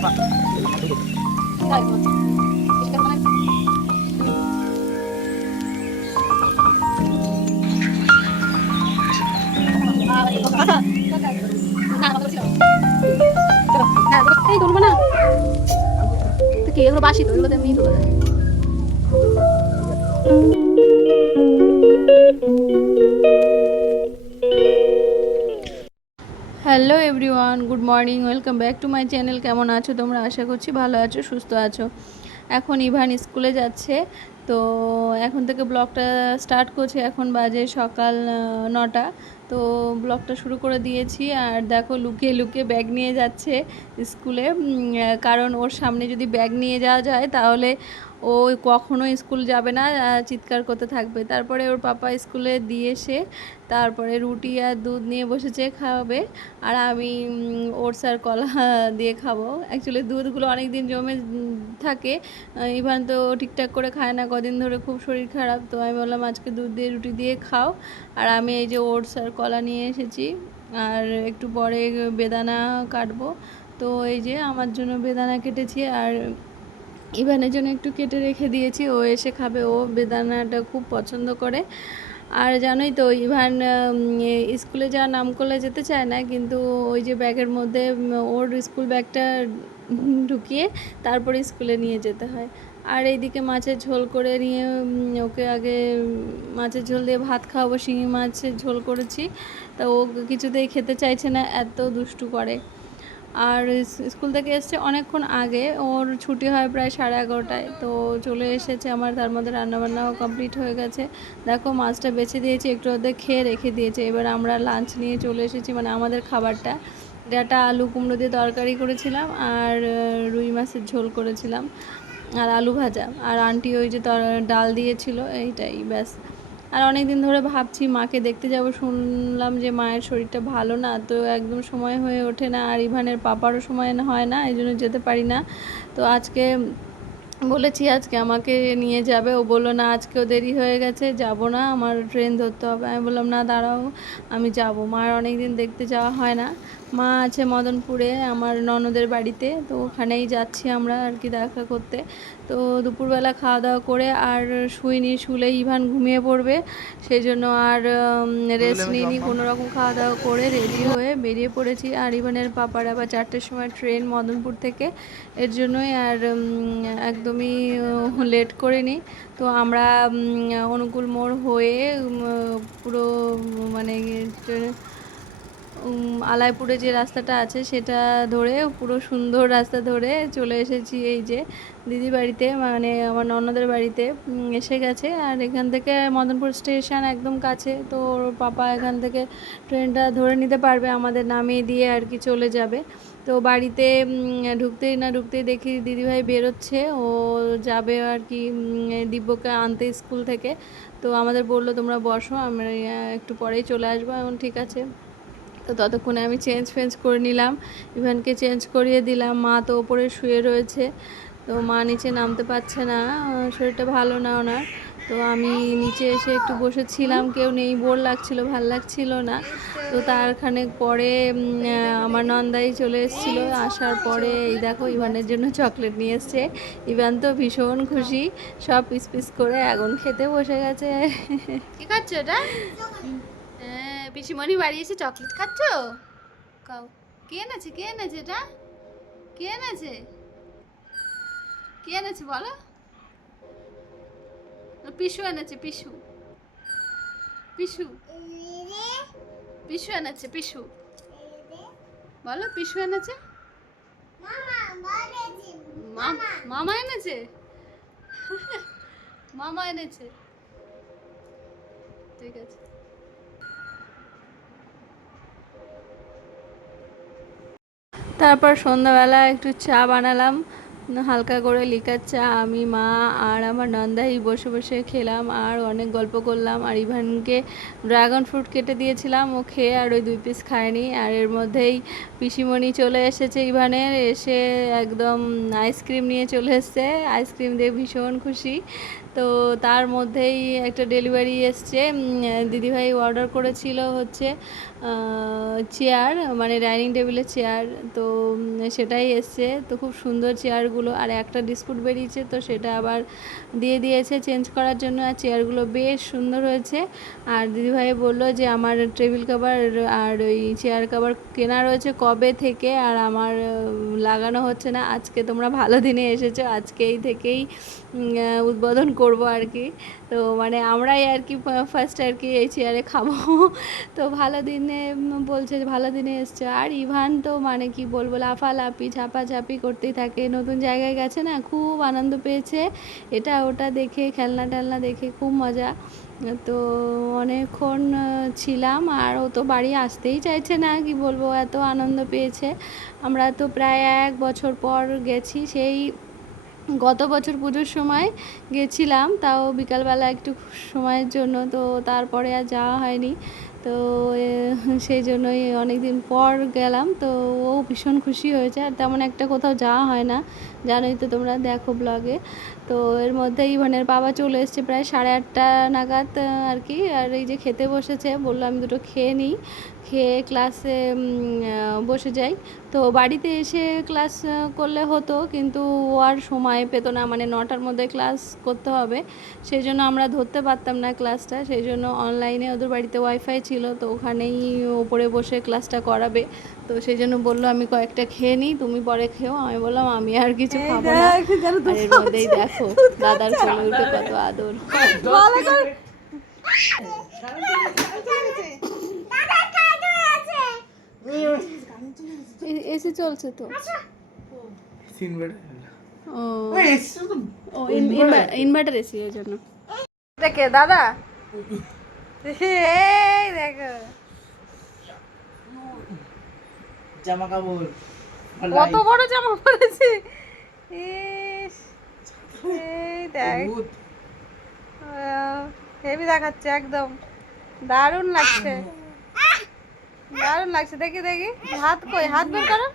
কি এগুলো বাসি তো, এগুলো এমনি তোলা যায়। Hello everyone, good morning, welcome back to my channel. কেমন আছো তোমরা? আশা করছি ভালো আছো, সুস্থ আছো। এখন ইভান স্কুলে যাচ্ছে, তো এখন থেকে ব্লগটা স্টার্ট করছি। এখন বাজে সকাল 9টা। তো ব্লগটা শুরু করে দিয়েছি। আর দেখো লুকিয়ে লুকিয়ে ব্যাগ নিয়ে যাচ্ছে স্কুলে, কারণ ওর সামনে যদি ব্যাগ নিয়ে যাওয়া যায় তাহলে ও কখনো স্কুল যাবে না, চিৎকার করতে থাকবে। তারপরে ওর পাপা স্কুলে দিয়ে এসে তারপরে রুটি আর দুধ নিয়ে বসেছে খাওয়াবে, আর আমি ওটস আর কলা দিয়ে খাবো। অ্যাকচুয়ালি দুধগুলো অনেক দিন জমে থাকে, ইভান তো ঠিকঠাক করে খায় না কদিন ধরে, খুব শরীর খারাপ। তো আমি বললাম আজকে দুধ দিয়ে রুটি দিয়ে খাও। আর আমি এই যে ওটস আর কলা নিয়ে এসেছি, আর একটু পরে বেদানা কাটবো। তো এই যে আমার জন্য বেদানা কেটেছি, আর ইভানের জন্য একটু কেটে রেখে দিয়েছি, ও এসে খাবে। ও বেদানাটা খুব পছন্দ করে। আর জানোই তো ইভান স্কুলে যাওয়ার নাম করলে যেতে চায় না, কিন্তু ওই যে ব্যাগের মধ্যে ওর স্কুল ব্যাগটা ঢুকিয়ে তারপরে স্কুলে নিয়ে যেতে হয়। আর এইদিকে মাছের ঝোল করে নিয়ে ওকে আগে মাছের ঝোল দিয়ে ভাত খাওয়াবো। শিঙি মাছের ঝোল করেছি, তা ও কিছুতেই খেতে চাইছে না, এত দুষ্টু করে। আর স্কুল থেকে এসছে অনেকক্ষণ আগে, ওর ছুটি হয় প্রায় 11:30টায়। তো চলে এসেছে আমার, তার মধ্যে রান্নাবান্নাও কমপ্লিট হয়ে গেছে। দেখো মাছটা বেছে দিয়েছি, একটু ওদের খেয়ে রেখে দিয়েছে। এবার আমরা লাঞ্চ নিয়ে চলে এসেছি, মানে আমাদের খাবারটা। ডাটা আলু কুমড়ো দিয়ে তরকারি করেছিলাম, আর রুই মাছের ঝোল করেছিলাম, আর আলু ভাজা। আর আন্টি ওই যে ডাল দিয়েছিল, এইটাই ব্যাস। আর অনেক দিন ধরে ভাবছি মাকে দেখতে যাব, শুনলাম যে মায়ের শরীরটা ভালো না, তো একদম সময় হয়ে ওঠে না। আর ইভানের পাপারও সময় হয় না, এই জন্য যেতে পারি না। তো আজকে বলেছি আজকে আমাকে নিয়ে যাবে, ও বললো না আজকেও দেরি হয়ে গেছে, যাব না, আমার ট্রেন ধরতে হবে। আমি বললাম না দাঁড়াও, আমি যাব। মার অনেক দিন দেখতে যাওয়া হয় না। মা আছে মদনপুরে আমার ননদের বাড়িতে, তো ওখানেই যাচ্ছি আমরা আর কি দেখা করতে। তো দুপুরবেলা খাওয়া দাওয়া করে আর শুইনি, শুলে ইভান ঘুমিয়ে পড়বে, সেই জন্য আর রেস্ট নিইনি। কোনো রকম খাওয়া দাওয়া করে রেডি হয়ে বেরিয়ে পড়েছি। আর ইভানের পাপার আবার 4টের সময় ট্রেন মদনপুর থেকে, এর জন্যই আর একদমই লেট করিনি। তো আমরা অনুকূল মোড় হয়ে পুরো মানে আলাইপুরে যে রাস্তাটা আছে সেটা ধরে, পুরো সুন্দর রাস্তা ধরে চলে এসেছি এই যে দিদি বাড়িতে, মানে আমার ননদের বাড়িতে এসে গেছে। আর এখান থেকে মদনপুর স্টেশন একদম কাছে, তো ওর পাপা এখান থেকে ট্রেনটা ধরে নিতে পারবে, আমাদের নামিয়ে দিয়ে আর কি চলে যাবে। তো বাড়িতে ঢুকতেই দেখি দিদিভাই বেরোচ্ছে, ও যাবে আর কি দিব্যকে আনতে স্কুল থেকে। তো আমাদের বললো তোমরা বসো, আমরা একটু পরেই চলে আসবো। এখন ঠিক আছে। তো ততক্ষণে আমি চেঞ্জ করে নিলাম, ইভানকে চেঞ্জ করিয়ে দিলাম। মা তো ওপরে শুয়ে রয়েছে, তো মা নিচে নামতে পারছে না, শরীরটা ভালো না ওনার। তো আমি নিচে এসে একটু বসেছিলাম, কেউ নেই, বোর লাগছিলো, ভাল লাগছিল না। তো তারখানে পরে আমার নন্দাই চলে এসেছিলো, আসার পরে এই দেখো ইভানের জন্য চকলেট নিয়ে এসছে। ইভান তো ভীষণ খুশি, সব পিস পিস করে এখন খেতে বসে গেছে। কি খাচ্ছ এটা? পিসিমণি বাড়ি এসে চকলেট খাচ্ছ? খাও। কে এনেছে এটা? কে এনেছে বলো? পিসু এনেছে, পিসু পিসু পিসু এনেছে, পিসু বলো, পিসু এনেছে। মামা এনেছে, মামা এনেছে, ঠিক আছে। তারপর সন্ধ্যাবেলা একটু চা বানালাম, হালকা করে লিকার চা। আমি, মা আর আমার নন্দাই বসে বসে খেলাম, আর অনেক গল্প করলাম। আর ইভানকে ড্রাগন ফ্রুট কেটে দিয়েছিলাম, ও খেয়ে আর ওই 2 পিস খায়নি। আর এর মধ্যেই পিসিমণি চলে এসেছে ইভানের, এসে একদম আইসক্রিম নিয়ে চলে এসছে, আইসক্রিম দিয়ে ভীষণ খুশি। তো তার মধ্যেই একটা ডেলিভারি এসছে। দিদিভাই অর্ডার করেছিল হচ্ছে চেয়ার, মানে ডাইনিং টেবিলের চেয়ার। তো সেটাই এসছে। তো খুব সুন্দর চেয়ারগুলো, আর একটা ডিসপুট বেরিয়েছে, তো সেটা আবার দিয়ে দিয়েছে চেঞ্জ করার জন্য। আর চেয়ারগুলো বেশ সুন্দর হয়েছে। আর দিদিভাই বললো যে আমার টেবিল কভার আর ওই চেয়ার কভার কেনা রয়েছে কবে থেকে, আর আমার লাগানো হচ্ছে না। আজকে তোমরা ভালো দিনে এসেছো, আজকেই থেকেই উদ্বোধন করব আর কি। তো মানে আমরাই আর কি ফার্স্ট আর কি এই চেয়ারে খাবো। তো ভালো দিনে বলছে যে ভালো দিনে এসছে। আর ইভান তো মানে কি বলবো, লাফালাফি ঝাপাঝাপি করতেই থাকে। নতুন জায়গায় গেছে না, খুব আনন্দ পেয়েছে, এটা ওটা দেখে, খেলনা টেলনা দেখে খুব মজা। তো অনেকক্ষণ ছিলাম, আর ও তো বাড়ি আসতেই চাইছে না, কি বলবো, এত আনন্দ পেয়েছে। আমরা তো প্রায় 1 বছর পর গেছি, সেই গত বছর পুজোর সময় গেছিলাম, তাও বিকালবেলা একটু সময়ের জন্য। তো তারপরে আর যাওয়া হয়নি। তো সেই জন্যই অনেক দিন পর গেলাম। তো ও ভীষণ খুশি হয়েছে। আর তেমন একটা কোথাও যাওয়া হয় না, জানোই তো তোমরা, দেখো ব্লগে। তো এর মধ্যে ইভানের বাবা চলে এসছে প্রায় 8:30 নাগাদ আর কি। আর এই যে খেতে বসেছে, বললো আমি দুটো খেয়ে নিই, খেয়ে ক্লাসে বসে যাই। তো বাড়িতে এসে ক্লাস করলে হতো, কিন্তু ও আর সময় পেতো না, মানে 9টার মধ্যে ক্লাস করতে হবে। সেই জন্য আমরা ধরতে পারতাম না ক্লাসটা। সেই জন্য অনলাইনে ওদের বাড়িতে ওয়াইফাই ছিল, তো ওখানেই ওপরে বসে ক্লাসটা করাবে। তো সেই জন্য বললো আমি কয়েকটা খেয়ে নিই, তুমি পরে খেও। আমি বললাম আমি আর কিছু খাবো না। আর এর মধ্যেই দেখো দাদার কোলে উঠে কত আদর। এসি চলছে তো। ও ইনভার্টার এসি, ওই জন্য। দেখে দাদা, এই দেখো জামা কাপড় কত বড় জামা পরেছে। ইস, এই দেখ, হেভি দেখাচ্ছে একদম, দারুণ লাগছে, দারুণ লাগছে। দেখি দেখি, হাত কই, হাত বের করো।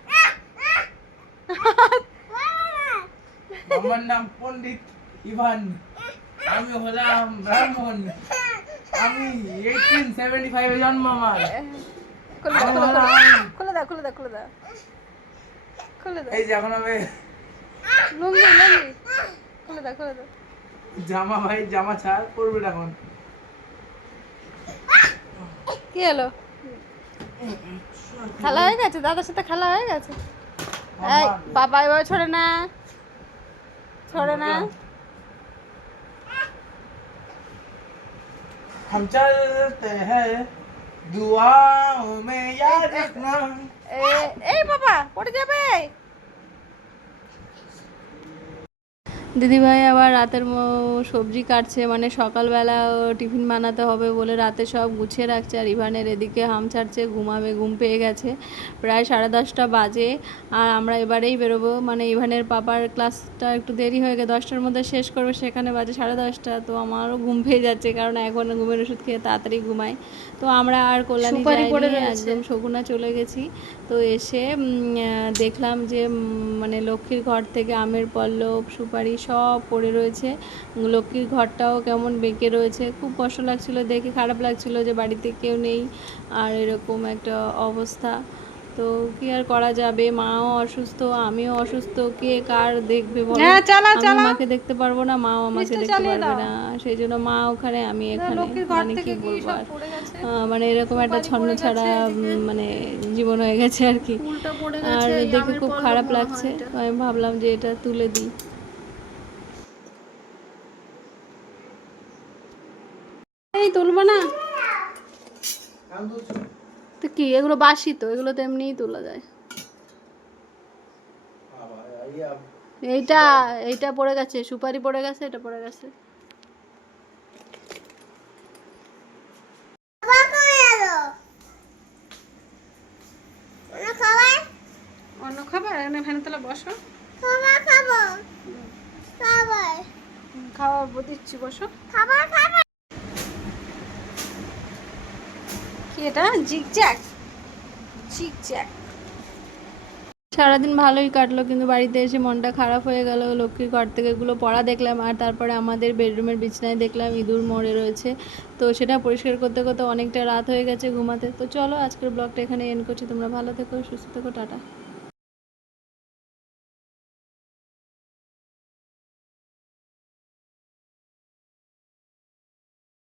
আমার নাম পণ্ডিত ইভান, আমি হলাম ব্রাহ্মণ, আমি 1875 এ জন্ম আমার। খুলে দাও, খুলে দাও, খুলে দাও, খুলে দাও। এই যে এখন আমি লুঙ্গি, লুঙ্গি খুলে দাও, খুলে দাও। জামা, ভাই জামা ছাড়, পরবে এখন। কি হলো, খেলা হয়ে গেছে, দাদার সাথে খেলা হয়ে গেছে। এই বাবা এবার ছড়ে না, ছড়ে না। हम चलते हैं दुआओं में याद रखना। এই বাবা পড়ে যাবে। দিদিভাই আবার রাতের সবজি কাটছে, মানে সকালবেলা টিফিন বানাতে হবে বলে রাতে সব গুছিয়ে রাখছে। আর ইভানের এদিকে হাম ছাড়ছে, ঘুমাবে, ঘুম পেয়ে গেছে। প্রায় 10:30 বাজে, আর আমরা এবারেই বেরোবো। মানে ইভানের পাপার ক্লাসটা একটু দেরি হয়ে গেছে, 10টার মধ্যে শেষ করবে, সেখানে বাজে 10:30। তো আমারও ঘুম পেয়ে যাচ্ছে, কারণ এখন ঘুমের ওষুধ খেয়ে তাড়াতাড়ি ঘুমাই। তো আমরা আর কল্যাণী যাইনি, একদম শগুনা চলে গেছি। তো এসে দেখলাম যে মানে লক্ষ্মীর ঘর থেকে আমের পল্লব, সুপারি সব পড়ে রয়েছে। লক্ষ্মীর ঘরটাও কেমন বেঁকে রয়েছে, খুব কষ্ট লাগছিল দেখে, খারাপ লাগছিল যে বাড়িতে কেউ নেই আর এরকম একটা অবস্থা। তো কি আর করা যাবে, মাও অসুস্থ, আমিও অসুস্থ, কে কার দেখবে বলো। আমি মাকে দেখতে পারবো না, মাও আমাকে দেখতে পারবে না। সেই জন্য মা ওখানে, আমি এখানে, মানে কি বলবো আর, মানে এরকম একটা ছন্ন ছাড়া মানে জীবন হয়ে গেছে আর কি। আর দেখে খুব খারাপ লাগছে, তো আমি ভাবলাম যে এটা তুলে দিই। এই তুলবো না তো কি, এগুলো বাসি তো, এগুলো তো এমনিই তোলা যায়। এইটা এইটা পড়ে গেছে, সুপারি পড়ে গেছে, এটা পড়ে গেছে। অন্য খাবার, এখানে ফ্যানের তলা বসো, খাবার দিচ্ছি, বসো। কি এটা, জিগজ্যাগ, জিগজ্যাগ। সারাদিন ভালোই কাটলো, কিন্তু বাড়িতে এসে মনটা খারাপ হয়ে গেল। লক্ষ্মীর ঘর থেকে এগুলো পড়া দেখলাম, আর তারপরে আমাদের বেডরুমের বিছনায় দেখলাম ইঁদুর মরে রয়েছে। তো সেটা পরিষ্কার করতে করতে অনেকটা রাত হয়ে গেছে ঘুমাতে। তো চলো আজকের ব্লগটা এখানে এন্ড করছি। তোমরা ভালো থেকো, সুস্থ থেকো, টাটা।